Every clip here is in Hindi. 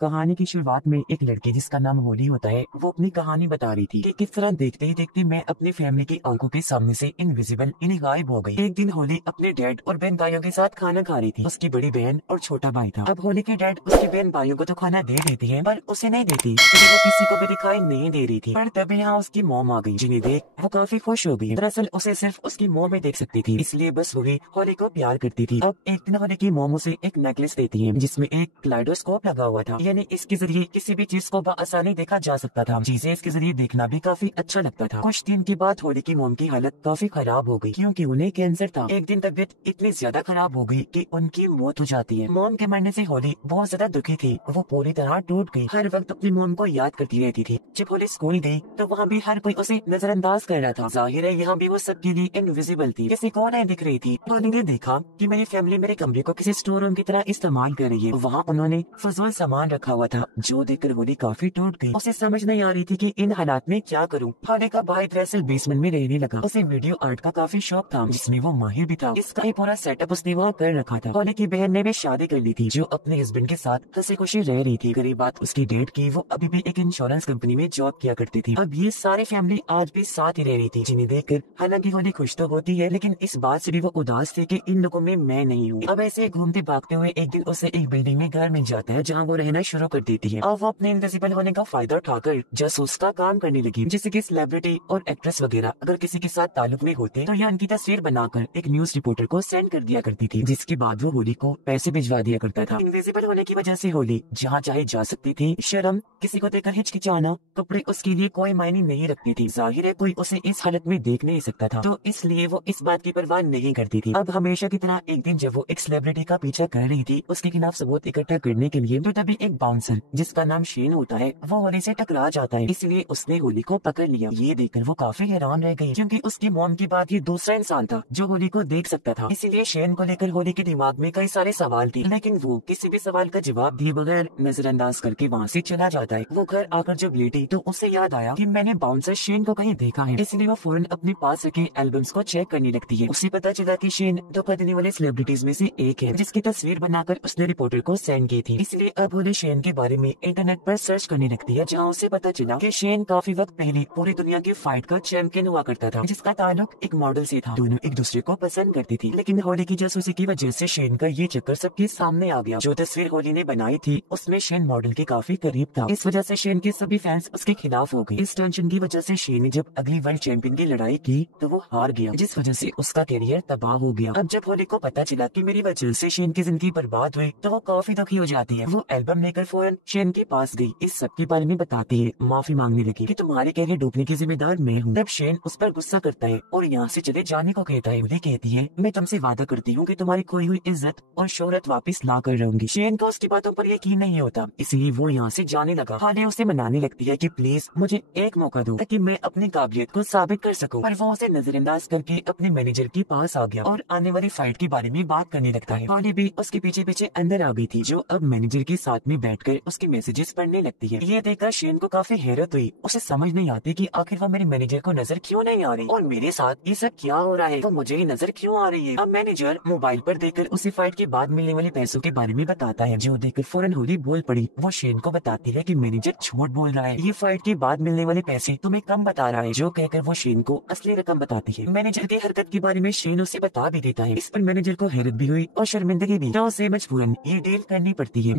कहानी की शुरुआत में एक लड़की जिसका नाम होली होता है वो अपनी कहानी बता रही थी कि किस तरह देखते ही देखते मैं अपनी फैमिली की आंखों के सामने से इनविजिबल गायब हो गई। एक दिन होली अपने डैड और बहन भाइयों के साथ खाना खा रही थी। उसकी बड़ी बहन और छोटा भाई था। अब होली के डैड उसके बहन भाइयों को तो खाना दे देती है पर उसे नहीं देती, क्योंकि वो किसी को भी दिखाई नहीं दे रही थी। पर तभी यहाँ उसकी मॉम आ गई, जिन्हें देख वो काफी खुश हो गई। दरअसल उसे सिर्फ उसकी मॉम ही देख सकती थी, इसलिए बस वही होली को प्यार करती थी। अब एक दिन होली की मॉम उसे एक नेकलेस देती है जिसमें एक क्लाइडोस्कोप लगा हुआ था, यानी इसके जरिए किसी भी चीज को आसानी देखा जा सकता था। चीजें इसके जरिए देखना भी काफी अच्छा लगता था। कुछ दिन के बाद होली की मोम की हालत काफी खराब हो गई, क्योंकि उन्हें कैंसर था। एक दिन तबीयत इतनी ज्यादा खराब हो गई कि उनकी मौत हो जाती है। मोम के मरने से होली बहुत ज्यादा दुखी थी, वो पूरी तरह टूट गई। हर वक्त अपनी मोम को याद करती रहती थी। जब होली स्कूल गई तो वहाँ भी हर कोई उसे नजरअंदाज कर रहा था। जाहिर है यहाँ भी वो सबके लिए इनविजिबल थी, किसी को नहीं दिख रही थी। होली ने देखा कि मेरी फैमिली मेरे कमरे को किसी स्टोर रूम की तरह इस्तेमाल कर रही है। वहाँ उन्होंने फजूल सामान रखा हुआ था, जो देखकर होली काफी टूट गई। उसे समझ नहीं आ रही थी कि इन हालात में क्या करूं। होली का भाई दरअसल बेसमेंट में रहने लगा। उसे वीडियो आर्ट का काफी शौक था, जिसमें वो माहिर भी था। इसका ही पूरा सेटअप उसने वहाँ कर रखा था। होली की बहन ने भी शादी कर ली थी, जो अपने हस्बैंड के साथ हंसी खुशी रह रही थी। गरीब बात उसकी डेट की, वो अभी भी एक इंश्योरेंस कंपनी में जॉब किया करती थी। अब ये सारी फैमिली आज भी साथ ही रह रही थी, जिन्हें देखकर हालांकि होली खुश तो होती है, लेकिन इस बात से भी वो उदास थी कि इन लोगों में मैं नहीं हूँ। अब ऐसे घूमते भागते हुए एक दिन उसे एक बिल्डिंग में घर मिल जाता है, जहाँ वो रहना शुरू कर देती है। अब वो अपने इनविजिबल होने का फायदा उठाकर जासूस का काम करने लगी। जैसे कि सेलिब्रिटी और एक्ट्रेस वगैरह अगर किसी के साथ ताल्लुक में होते तो यह उनकी तस्वीर बनाकर एक न्यूज रिपोर्टर को सेंड कर दिया करती थी, जिसके बाद वो होली को पैसे भिजवा दिया करता था। इनविजिबल होने की वजह से होली जहाँ चाहे जा सकती थी। शर्म, किसी को देखकर हिचकिचाना, कपड़े उसके लिए कोई मायने नहीं रखती थी। जाहिर है कोई उसे इस हालत में देख नहीं सकता था, तो इसलिए वो इस बात की परवाह नहीं करती थी। अब हमेशा की तरह एक दिन जब वो एक सेलिब्रिटी का पीछा कर रही थी उसके खिलाफ सबूत इकट्ठा करने के लिए, तो तभी एक बाउंसर जिसका नाम शेन होता है वो होली से टकरा जाता है। इसलिए उसने होली को पकड़ लिया। ये देखकर वो काफी हैरान रह गई, क्योंकि उसकी मॉम के बाद ये दूसरा इंसान था जो होली को देख सकता था। इसीलिए शेन को लेकर होली के दिमाग में कई सारे सवाल थे, लेकिन वो किसी भी सवाल का जवाब दिए बगैर नजरअंदाज करके वहाँ से चला जाता है। वो घर आकर जब लेटी तो उसे याद आया कि मैंने बाउंसर शेन को कहीं देखा है। इसलिए वो फौरन अपने पास रखे एल्बम्स को चेक करने लगती है। उसे पता चला कि शेन धोखा देने वाले सेलिब्रिटीज में से एक है, जिसकी तस्वीर बनाकर उसने रिपोर्टर को सेंड की थी। इसलिए अब होली शेन के बारे में इंटरनेट पर सर्च करने लगती है, जहाँ उसे पता चला कि शेन काफी वक्त पहले पूरी दुनिया की फाइट का चैंपियन हुआ करता था, जिसका ताल्लुक एक मॉडल से था। दोनों एक दूसरे को पसंद करती थी, लेकिन होली की जासूसी की वजह से शेन का ये चक्कर सबके सामने आ गया। जो तस्वीर होली ने बनाई थी उसमें शेन मॉडल के काफी करीब था। इस वजह से शेन के सभी फैंस उसके खिलाफ हो गए। इस टेंशन की वजह से शेन ने जब अगली वर्ल्ड चैंपियन की लड़ाई की तो वो हार गया, जिस वजह से उसका करियर तबाह हो गया। अब जब होली को पता चला कि मेरी वजह से शेन की जिंदगी बर्बाद हुई तो वो काफी दुखी हो जाती है। वो एल्बम लेकर फौरन शेन के पास गई, इस सब के बारे में बताती है, माफी मांगने लगी कि तुम्हारे करियर डूबने की जिम्मेदार मैं हूँ। तब शेन उस पर गुस्सा करता है और यहाँ से चले जाने को कहता है। होली कहती है मैं तुमसे वादा करती हूँ कि तुम्हारी खोई हुई इज्जत और शोहरत वापस ला कर रहूंगी। शेन को उसकी बातों पर यकीन नहीं होता, इसलिए वो यहाँ से जाने लगा। होली उसे मनाने लगती है कि प्लीज मुझे एक मौका दो ताकि मैं अपनी काबिलियत को साबित कर सकूं। पर वो उसे नजरअंदाज करके अपने मैनेजर के पास आ गया और आने वाली फाइट के बारे में बात करने लगता है। होली भी उसके पीछे पीछे अंदर आ गई थी, जो अब मैनेजर के साथ में बैठकर उसके मैसेजेस पढ़ने लगती है। ये देखकर शेन को काफी हैरत हुई। उसे समझ नहीं आती कि आखिर वो मेरे मैनेजर को नजर क्यों नहीं आ रही और मेरे साथ ये सब क्या हो रहा है, वो मुझे ही नजर क्यों आ रही है। अब मैनेजर मोबाइल पर देखकर उसे फाइट के बाद मिलने वाले पैसों के बारे में बताता है, जो देखकर फौरन होली बोल पड़ी। वो शेन को बताती है कि मैनेजर झूठ बोल रहा है, ये फाइट के बाद मिलने वाले पैसे तुम्हें कम बता रहा है, जो कहकर वो शेन को असली रकम बताती है। मैनेजर की हरकत के बारे में शेन उसे बता भी देता है। इस पर मैनेजर को हैरत भी हुई और शर्मिंदगी भी, तो उसे मजबूरन ये डील करनी पड़ती है।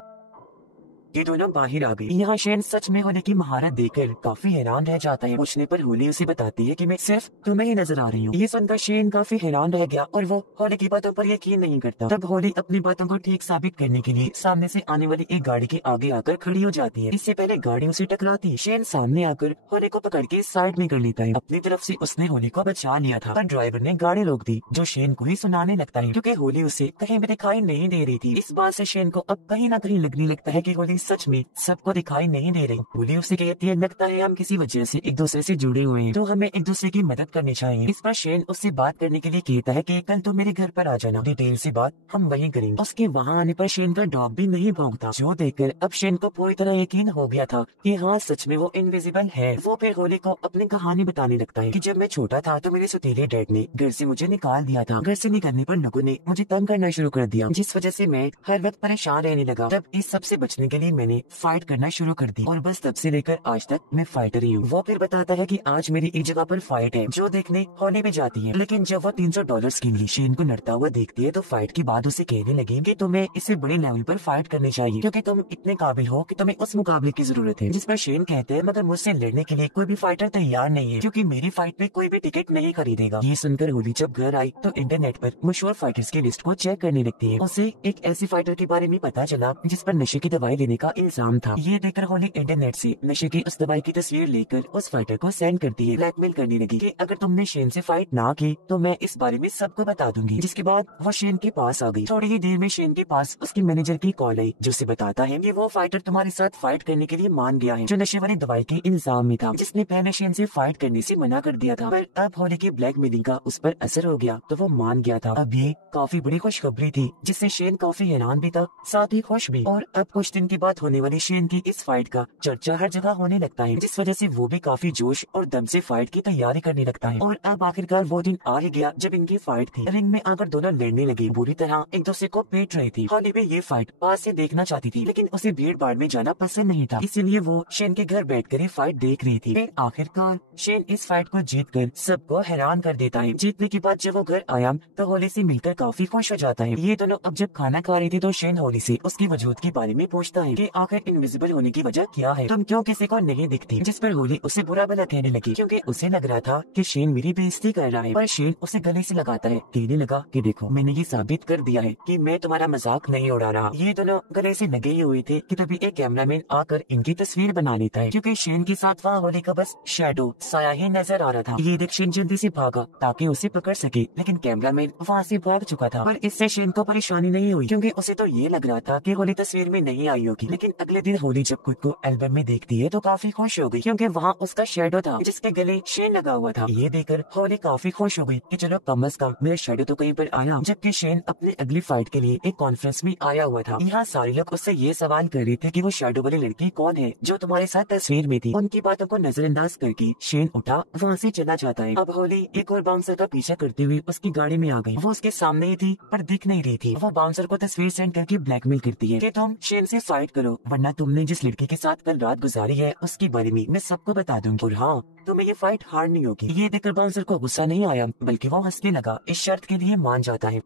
ये दोनों बाहर आ गई। यहाँ शेन सच में होली की महारत देखकर काफी हैरान रह जाता है। पूछने पर होली उसे बताती है कि मैं सिर्फ तुम्हें ही नजर आ रही हूँ। ये सुनकर शेन काफी हैरान रह गया और वो होली की बातों पर यकीन नहीं करता। तब होली अपनी बातों को ठीक साबित करने के लिए सामने से आने वाली एक गाड़ी के आगे आकर खड़ी हो जाती है। इससे पहले गाड़ी उसे टकराती, शेन सामने आकर होली को पकड़ के साइड में कर लेता है। अपनी तरफ से उसने होली को बचा लिया था, पर ड्राइवर ने गाड़ी रोक दी, जो शेन को ही सुनाने लगता है, क्योंकि होली उसे कहीं भी दिखाई नहीं दे रही थी। इस बात से शेन को अब कहीं न कहीं लगने लगता है कि होली सच में सबको दिखाई नहीं दे रही। होली उसे कहती है लगता है हम किसी वजह से एक दूसरे से जुड़े हुए हैं, तो हमें एक दूसरे की मदद करनी चाहिए। इस पर शेन उससे बात करने के लिए कहता है कि कल तो मेरे घर पर आ जाना, डिटेल से बात हम वहीं करेंगे। उसके वहाँ आने पर शेन का डॉग भी नहीं भौंकता, जो देखकर अब शेन को पूरी तरह यकीन हो गया था कि हाँ सच में वो इनविजिबल है। वो फिर होली को अपनी कहानी बताने लगता है कि जब मैं छोटा था तो मेरे सौतेले डैड ने घर से मुझे निकाल दिया था। घर से निकलने पर लोगों ने मुझे तंग करना शुरू कर दिया, जिस वजह से मैं हर वक्त परेशान रहने लगा। तब इस सबसे बचने के लिए ही मैंने फाइट करना शुरू कर दी और बस तब से लेकर आज तक मैं फाइटर ही हूँ। वो फिर बताता है कि आज मेरी एक जगह पर फाइट है जो देखने हॉली में जाती है, लेकिन जब वो $300 के लिए शेन को लड़ता हुआ देखती है तो फाइट की बात उसे कहने लगी कि तुम्हें इससे बड़े लेवल पर फाइट करनी चाहिए क्योंकि तुम इतने काबिल हो कि तुम्हें उस मुकाबले की जरूरत है। जिस पर शेन कहते हैं मगर मुझसे लड़ने के लिए कोई भी फाइटर तैयार नहीं है क्योंकि मेरी फाइट में कोई भी टिकट नहीं खरीदेगा। ये सुनकर होली जब घर आई तो इंटरनेट पर मशहूर फाइटर्स की लिस्ट को चेक करने लगती है। उसे एक ऐसी फाइटर के बारे में पता चला जिस पर नशे की दवाई लेने का इल्जाम था। ये देखकर होली इंटरनेट से नशे की उस दवाई की तस्वीर लेकर उस फाइटर को सेंड करती है। ब्लैकमेल करने लगी कि अगर तुमने शेन से फाइट ना की तो मैं इस बारे में सबको बता दूंगी। जिसके बाद वो शेन के पास आ गई। थोड़ी ही देर में शेन के पास उसके मैनेजर की कॉल आई जो उसे बताता है कि वो फाइटर तुम्हारे साथ फाइट करने के लिए मान गया है जो नशे वाली दवाई के इल्जाम में था, जिसने पहले शेन से फाइट करने से मना कर दिया था। पर अब होली की ब्लैकमेलिंग का उस पर असर हो गया तो वो मान गया था। अब ये काफी बड़ी खुशखबरी थी जिससे शेन काफी हैरान भी था साथ ही खुश भी। और अब कुछ दिन के बाद होने वाली शेन की इस फाइट का चर्चा हर जगह होने लगता है जिस वजह से वो भी काफी जोश और दम से फाइट की तैयारी करने लगता है। और अब आखिरकार वो दिन आ ही गया जब इनकी फाइट थी। रिंग में आकर दोनों लड़ने लगे, बुरी तरह एक दूसरे को पीट रही थी। होली भी ये फाइट पास से देखना चाहती थी लेकिन उसे भीड़ भाड़ में जाना पसंद नहीं था, इसीलिए वो शेन के घर बैठकर ये फाइट देख रही थी। फिर आखिरकार शेन इस फाइट को जीतकर सबको हैरान कर देता है। जीतने के बाद जब वो घर आया तो होली से मिलकर काफी खुश हो जाता है। ये दोनों अब जब खाना खा रहे थे तो शेन होली से उसके वजूद के बारे में पूछता है कि आखिर इनविजिबल होने की वजह क्या है, तुम क्यों किसी को नहीं दिखती। जिस पर होली उसे बुरा भला कहने लगी क्योंकि उसे लग रहा था कि शेन मेरी बेइज्जती कर रहा है। पर शेन उसे गले से लगाता है, कहने लगा कि देखो मैंने ये साबित कर दिया है कि मैं तुम्हारा मजाक नहीं उड़ा रहा। ये दोनों गले से लगे ही हुए थे कि तभी एक कैमरामैन आकर इनकी तस्वीर बना लेता है क्योंकि शेन के साथ वहाँ होली का बस शैडो साया ही नजर आ रहा था। ये देख शेन जल्दी से भागा ताकि उसे पकड़ सके, लेकिन कैमरामैन वहाँ से भाग चुका था। पर इससे शेन को परेशानी नहीं हुई क्योंकि उसे तो ये लग रहा था कि होली तस्वीर में नहीं आई होगी। लेकिन अगले दिन होली जब खुद को एल्बम में देखती है तो काफी खुश हो गई क्योंकि वहाँ उसका शैडो था जिसके गले शेन लगा हुआ था। ये देखकर होली काफी खुश हो गई कि चलो कम अज कम मेरा शैडो तो कहीं पर आया। जबकि शेन अपने अगली फाइट के लिए एक कॉन्फ्रेंस में आया हुआ था। यहाँ सारे लोग उससे ये सवाल कर रहे थे कि वो शैडो वाली लड़की कौन है जो तुम्हारे साथ तस्वीर में थी। उनकी बातों को नजरअंदाज करके शेन उठा वहाँ से चला जाता है। अब होली एक और बाउंसर का पीछा करते हुए उसकी गाड़ी में आ गई। वो उसके सामने ही थी पर दिख नहीं रही थी। वो बाउंसर को तस्वीर सेंड करके ब्लैकमेल करती है कि तुम शेन से फाइट करो वरना तुमने जिस लड़की के साथ कल रात गुजारी है उसके बारे में मैं सबको बता दूंगी और हाँ तुम्हें ये फाइट हारनी होगी। ये देखकर बाउंसर को गुस्सा नहीं आया बल्कि वो हंसने लगा, इस शर्त के लिए मान जाता है।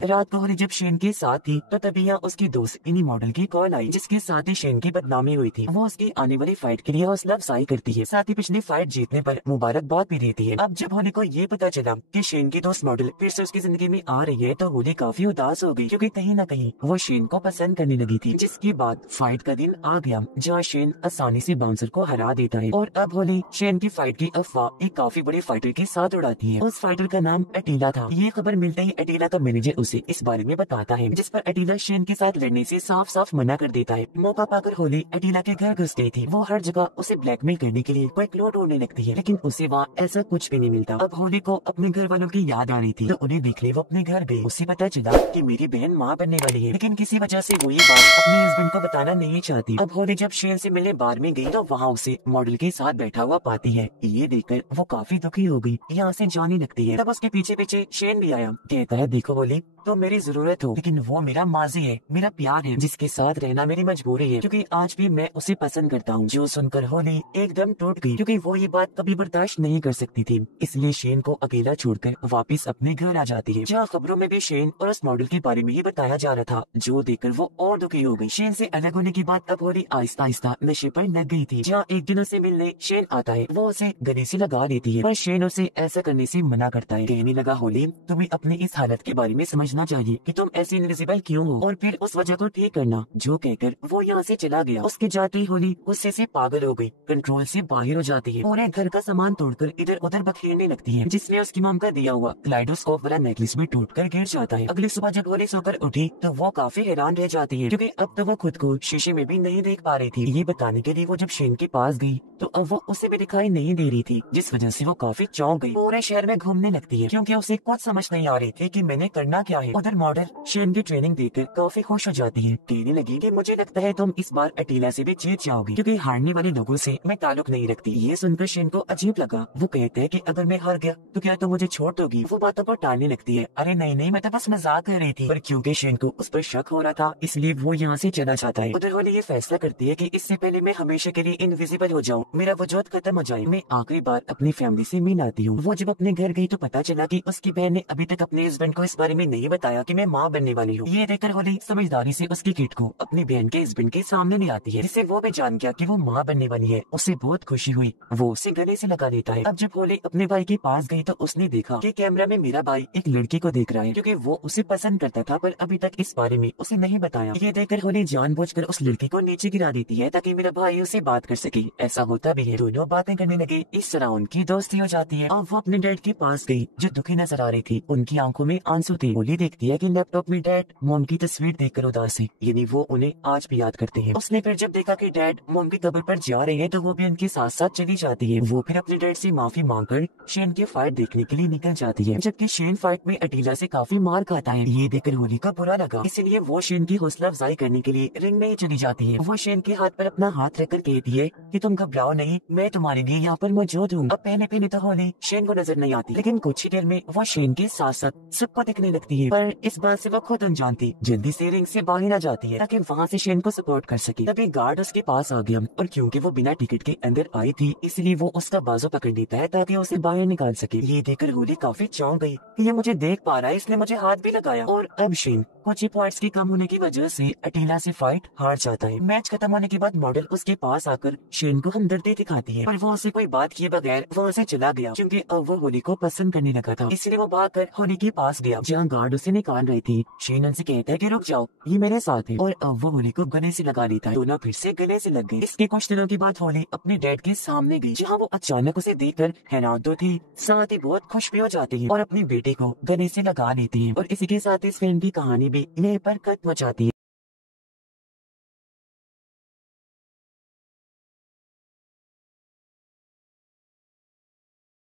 रात को होली जब शेन के साथ थी तो तभी यहाँ उसकी दोस्त इन्हीं मॉडल की कॉल आई जिसके साथ ही शेन की बदनामी हुई थी। वो उसकी आने वाली फाइट के लिए हौसला अफजाई करती है, साथ ही पिछली फाइट जीतने पर मुबारकबाद भी देती है। अब जब होली को ये पता चला कि शेन की दोस्त मॉडल फिर से उसकी जिंदगी में आ रही है तो होली काफी उदास हो गई क्योंकि कहीं न कहीं वो शेन को पसंद करने लगी थी। जिसके बाद फाइट का दिन आ गया जहाँ शेन आसानी से बाउंसर को हरा देता है। और अब होली शेन की फाइट की अफवाह एक काफी बड़े फाइटर के साथ उड़ाती है। उस फाइटर का नाम अटीला था। ये खबर मिलते ही अटीला का मैनेजर उसे इस बारे में बताता है जिस पर अटीला शेन के साथ लड़ने से साफ साफ मना कर देता है। मौका पाकर होली अटीला के घर घुस गई थी। वो हर जगह उसे ब्लैकमेल करने के लिए कोई क्लू ढूंढने लगती है लेकिन उसे वहाँ ऐसा कुछ भी नहीं मिलता। अब होली को अपने घर वालों की याद आ रही थी तो उन्हें देखने वो अपने घर गई। उसे पता चला कि मेरी बहन माँ बनने वाली है, लेकिन किसी वजह से वो ये बात अपने हस्बैंड को बताना नहीं चाहती। अब होली जब शेन से मिलने बार में गई तो वहाँ उसे मॉडल के साथ बैठा हुआ पाती है। ये देखकर वो काफी दुखी हो गई, यहाँ से जाने लगती है। तब उसके पीछे पीछे शेन भी आया, कहता है देखो होली तो मेरी जरूरत हो लेकिन वो मेरा माजी है, मेरा प्यार है जिसके साथ रहना मेरी मजबूरी है क्योंकि आज भी मैं उसे पसंद करता हूँ। जो सुनकर होली एकदम टूट गई क्योंकि वो ये बात कभी बर्दाश्त नहीं कर सकती थी, इसलिए शेन को अकेला छोड़कर वापस अपने घर आ जाती है जहाँ खबरों में भी शेन और उस मॉडल के बारे में ही बताया जा रहा था। जो देखकर वो और दुखी हो गई। शेन से अलग होने के बाद अब होली आहिस्ता आहिस्ता नशे पर लग गई थी। जहाँ एक दिन उसे मिलने शेन आता है, वो उसे गले से लगा लेती है पर शेन उसे ऐसा करने से मना करता है। कहने लगा होली तुम्हें अपनी इस हालत के बारे में समझना चाहिए कि तुम ऐसी इनविजिबल क्यों हो और फिर उस वजह को ठीक करना। जो कहकर वो यहाँ से चला गया। उसके जाते ही होली गुस्से से पागल हो गई, कंट्रोल से बाहर हो जाती है। पूरे घर का सामान तोड़कर इधर उधर बखेरने लगती है जिसमें उसकी मॉम का दिया हुआ क्लाइडोस्कोप वाला नेकलेस भी टूटकर गिर जाता है। अगली सुबह जब होली सोकर उठी तो वो काफी हैरान रह जाती है क्योंकि अब तो वो खुद को शीशे में भी नहीं देख पा रही थी। ये बताने के लिए वो जब शेन के पास गई तो अब वो उसे भी दिखाई नहीं दे रही थी जिस वजह से वो काफी चौंक गई। पूरे शहर में घूमने लगती है क्योंकि उसे कुछ समझ नहीं आ रही थी कि मैंने करना क्या क्या है। उधर मॉडल शेन की ट्रेनिंग देखकर काफी खुश हो जाती है। कहने लगी कि मुझे लगता है तुम इस बार अटीला से भी जीत जाओगी, क्योंकि हारने वाले लोगों से मैं ताल्लुक नहीं रखती। ये सुनकर शेन को अजीब लगा। वो कहते हैं कि अगर मैं हार गया तो क्या तुम मुझे छोड़ दोगी। वो बातों पर टालने लगती है। अरे नहीं नहीं, मैं तो बस मजाक कर रही थी। पर क्योंकि शेन को उस पर शक हो रहा था, इसलिए वो यहाँ से चला जाता है। उधर होली ये फैसला करती है कि इससे पहले मैं हमेशा के लिए इनविजिबल हो जाऊँ, मेरा वजूद खत्म हो जाए, मैं आखिरी बार अपनी फैमिली से मिल आती हूँ। वो जब अपने घर गई तो पता चला कि उसकी बहन ने अभी तक अपने हस्बैंड को इस बारे में नहीं बताया कि मैं माँ बनने वाली हूँ। ये देखकर होली समझदारी से उसकी किट को अपनी बहन के हस्बैंड के सामने ले आती है, जिससे वो भी जान गया कि वो माँ बनने वाली है। उसे बहुत खुशी हुई। वो उसे गले से लगा देता है। अब जब होली अपने भाई के पास गई तो उसने देखा कि कैमरा में मेरा भाई एक लड़की को देख रहा है, क्योंकि वो उसे पसंद करता था पर अभी तक इस बारे में उसे नहीं बताया। ये देखकर होली जानबूझकर उस लड़की को नीचे गिरा देती है ताकि मेरा भाई उसे बात कर सके। ऐसा होता भी है। दोनों बातें करने लगे। इस तरह उनकी दोस्ती हो जाती है। अब वो अपने डैड के पास गई जो दुखी नजर आ रही थी। उनकी आंखों में आंसू थे। होली देखती है कि लैपटॉप में डैड मॉम की तस्वीर देखकर उदास है, यानी वो उन्हें आज भी याद करते हैं। उसने फिर जब देखा कि डैड मॉम की कब्र पर जा रहे हैं तो वो भी उनके साथ साथ चली जाती है। वो फिर अपने डैड से माफी मांगकर शेन की फाइट देखने के लिए निकल जाती है, जबकि शेन फाइट में अटीला से काफी मार खाता है। ये देखकर होली को बुरा लगा, इसलिए वो शेन की हौसला अफजाई करने के लिए रिंग में ही चली जाती है। वो शेन के हाथ पर अपना हाथ रखकर कहती है कि तुम घबराओ नहीं, मैं तुम्हारे लिए यहाँ पर मौजूद हूँ। अब पहले पहले तो होली शेन को नजर नहीं आती, लेकिन कुछ ही देर में वो शेन के साथ साथ सबको दिखने लगती है। पर इस बात से वो खुद अनजानती जल्दी से रिंग से बाहर आ जाती है ताकि वहाँ से शेन को सपोर्ट कर सके। तभी गार्ड उसके पास आ गया और क्योंकि वो बिना टिकट के अंदर आई थी, इसलिए वो उसका बाजू पकड़ लेता है ताकि उसे बाहर निकाल सके। ये देखकर होली काफी चौंक गई कि ये मुझे देख पा रहा है, इसने मुझे हाथ भी लगाया। और अब शेन कुछ ही पॉइंट्स की कम होने की वजह से अटीला से फाइट हार जाता है। मैच खत्म होने के बाद मॉडल उसके पास आकर शेन को हमदर्दी दिखाती है, पर वो उसे कोई बात किए बगैर वहाँ से चला गया, क्योंकि अब वो होली को पसंद करने लगा था। इसलिए वो भागकर होली के पास गया जहाँ गार्ड उसे निकाल रही थी। शेन उनसे कहता है कि रुक जाओ, ये मेरे साथ है, और अब वो होली को गले से लगा लेता है। दोनों फिर से गले से लग गए। इसके कुछ दिनों के बाद होली अपने डैड के सामने गई, जहाँ वो अचानक उसे देखकर हैरान तो थी, साथ ही बहुत खुश भी हो जाती है और अपनी बेटी को गले से लगा लेती है। और इसी के साथ इस फिल्म की कहानी भी यहीं पर खत्म हो जाती है।